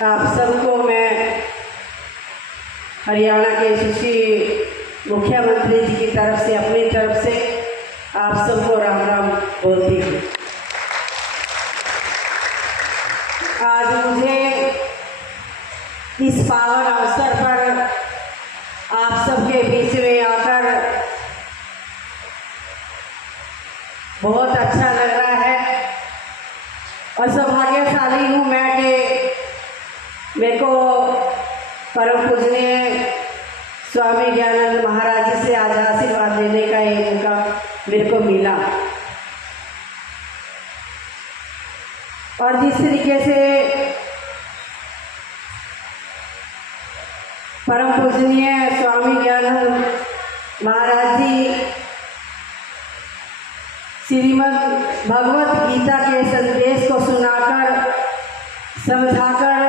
आप सबको मैं हरियाणा के यशस्वी मुख्यमंत्री जी की तरफ से, अपनी तरफ से आप सबको राम राम बोलती हूँ। आज मुझे इस पावन अवसर पर आप सबके बीच में आकर बहुत अच्छा लग रहा है और सौभाग्यशाली हूँ मैं कि मेरे को परम पूजनीय स्वामी ज्ञानानंद महाराज जी से आज आशीर्वाद लेने का ये मौका मेरे को मिला। और जिस तरीके से परम पूजनीय स्वामी ज्ञानानंद महाराज जी श्रीमद् भगवत गीता के संदेश को सुनाकर, समझाकर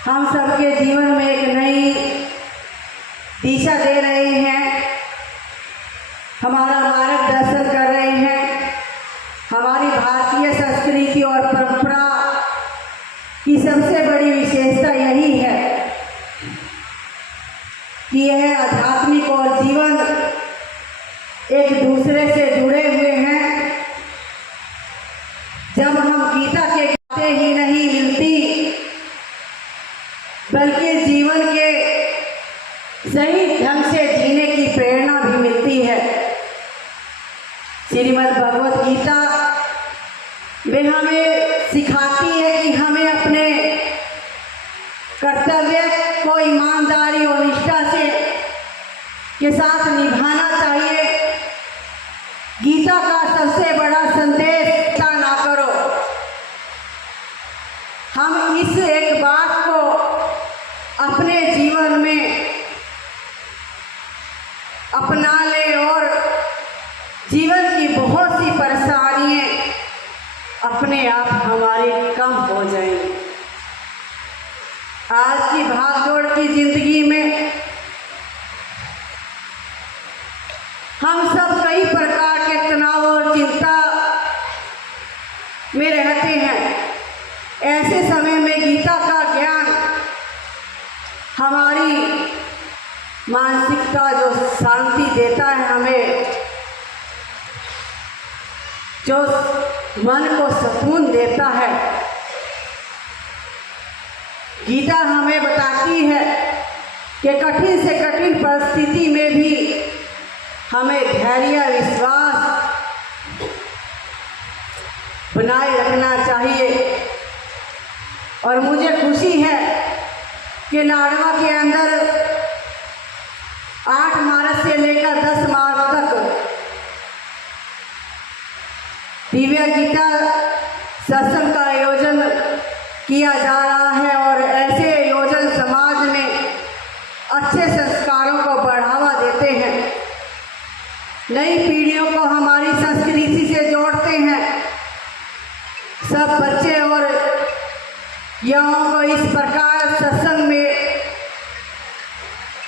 हम सबके जीवन में एक नई दिशा दे रहे हैं, हमारा मार्गदर्शन कर रहे हैं। हमारी भारतीय संस्कृति और परंपरा की सबसे बड़ी विशेषता यही है कि यह आध्यात्मिक और जीवन एक दूसरे से जुड़े हुए हैं। जब हम गीता के बातें ही नहीं मिलती बल्कि जीवन के सही ढंग से जीने की प्रेरणा भी मिलती है। श्रीमद् भगवत गीता वे हमें सिखाती है कि हमें अपने कर्तव्य को ईमानदारी और निष्ठा से के साथ निभाना चाहिए। गीता का सबसे बड़ा संदेश ना करो। हम इस एक बात को अपने जीवन में अपना लें और जीवन की बहुत सी परेशानियां अपने आप हमारी कम हो जाएंगी। आज की भागदौड़ की जिंदगी में हम सब कई प्रकार के तनाव और चिंता में रहते हैं। ऐसे समय में गीता का ज्ञान हमारी मानसिकता जो शांति देता है, हमें जो मन को सुकून देता है। गीता हमें बताती है कि कठिन से कठिन परिस्थिति में भी हमें धैर्य, विश्वास बनाए रखना चाहिए। और मुझे खुशी है कि लाडवा के अंदर 8 मार्च से लेकर 10 मार्च तक दिव्य गीता सत्संग का आयोजन किया जा रहा है और ऐसे आयोजन समाज में अच्छे संस्कारों को बढ़ावा देते हैं, नई पीढ़ियों को हमारी संस्कृति से जोड़ते हैं। सब बच्चे और युवाओं को इस प्रकार सत्संग में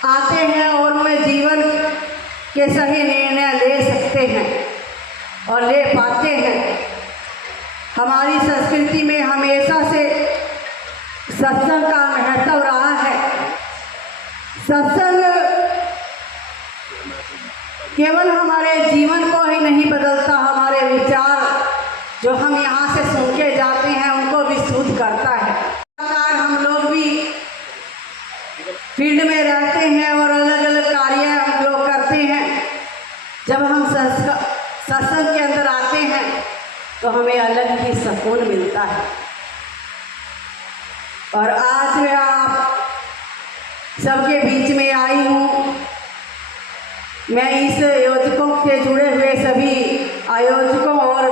आते हैं और वे जीवन के सही निर्णय ले सकते हैं और ले पाते हैं। हमारी संस्कृति में हमेशा से सत्संग का महत्व रहा है। सत्संग केवल हमारे जीवन को ही नहीं बदलता, हमारे विचार जो हम यहाँ से सुन के जाते हैं उनको भी शुद्ध करता है। हम लोग भी फील्ड में रहते हैं और अलग अलग कार्य हम लोग करते हैं। जब हम सत्संग के अंदर आते हैं तो हमें अलग ही सुकून मिलता है। और आज मैं आप सबके बीच में आई हूँ। मैं इस आयोजकों से जुड़े हुए सभी आयोजकों और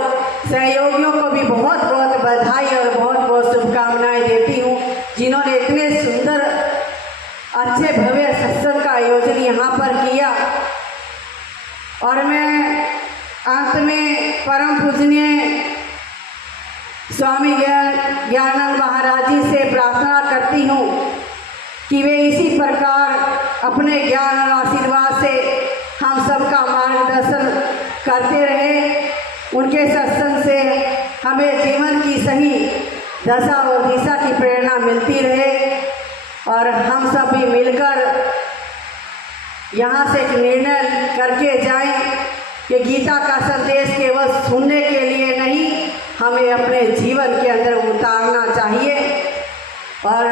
सहयोगियों को भी बहुत बहुत बधाई और बहुत बहुत शुभकामनाएं देती हूँ, जिन्होंने इतने सुंदर अच्छे भव्य सत्संग का आयोजन यहाँ पर किया। और मैं अंत में परम पूजनीय स्वामी ज्ञानानंद महाराज जी से प्रार्थना करती हूँ कि वे इसी प्रकार अपने ज्ञान और आशीर्वाद से हम सबका मार्गदर्शन करते रहे। उनके सत्संग से हमें जीवन की सही दशा और दिशा की प्रेरणा मिलती रहे और हम सब भी मिलकर यहाँ से एक निर्णय करके जाएं कि गीता का संदेश केवल सुनने के लिए नहीं, हमें अपने जीवन के अंदर उतारना चाहिए और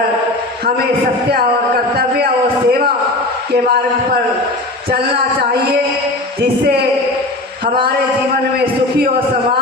हमें सत्य और कर्तव्य और सेवा के मार्ग पर चलना चाहिए, जिससे हमारे जीवन में सुखी और समाज